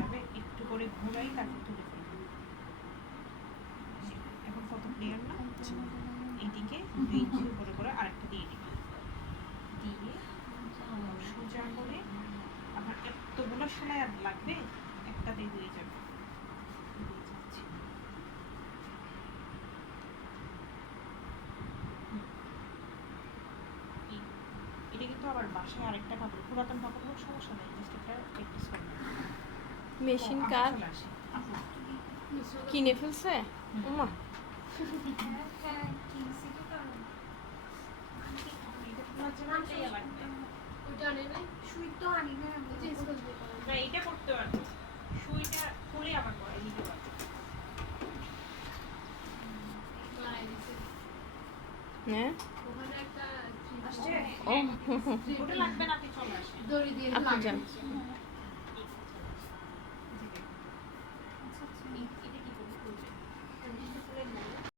যাবে, একটু করে ঘোরাই তারপর তুলে এখন কত ক্লিয়ার না? এইদিকে দুই ইঞ্চি করে আরেকটা দিয়ে দিয়ে সোজা করে আপনার এতগুলো সেলাই আর লাগবে একটাতেই হয়ে যাবে। এটা কিন্তু আবার বাসায় আরেকটা কাপড়, পুরাতন কাপড় সমস্যা নেই মেশিন কার। কিনে ফেলছে? এটা করতে পারবে সুইটা খুলে আবার করে নিতে পারবে আপনি যান।